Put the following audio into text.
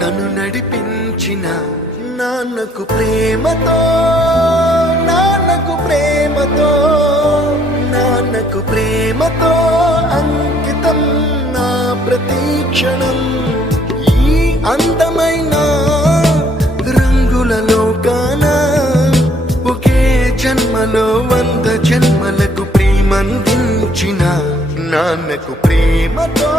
నన్ను నడిపించిన నాన్నకు ప్రేమతో, నాన్నకు ప్రేమతో, నాన్నకు ప్రేమతో అంకితం నా ప్రతీక్షణం. ఈ అందమైన రంగుల లోకాన ఒకే జన్మలో 100 జన్మలకు ప్రేమందించిన నాన్నకు ప్రేమతో.